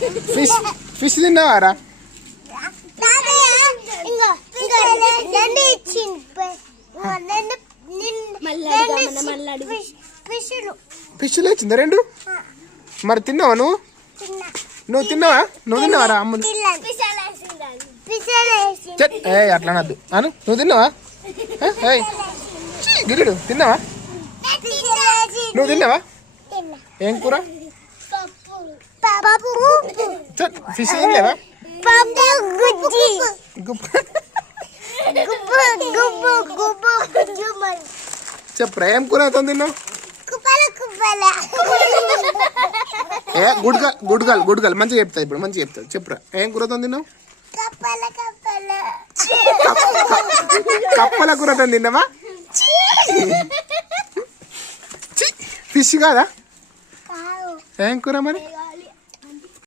Fish fish తిన్నావారా? ఫిష్లు వచ్చిందా 2? మరి తిన్నావా నువ్వు? నువ్వు తిన్నావా? నువ్వు తిన్నావారా? అమ్మ అట్లా అనద్దు అను. నువ్వు తిన్నావా? గిరుడు తిన్నావా? నువ్వు తిన్నావా? ఏం కూర? ఫిష్ తినలేవా? చెప్పరా ఏం కూర తిన్నావు? గుడ్గల్ మంచిగా చెప్తా. ఇప్పుడు మంచిగా చెప్తా. చెప్పురా ఏం కూర తిన్నావు? కప్పల కూర తిన్నావా? ఫిష్ కాదా? ఏం కూర మరి?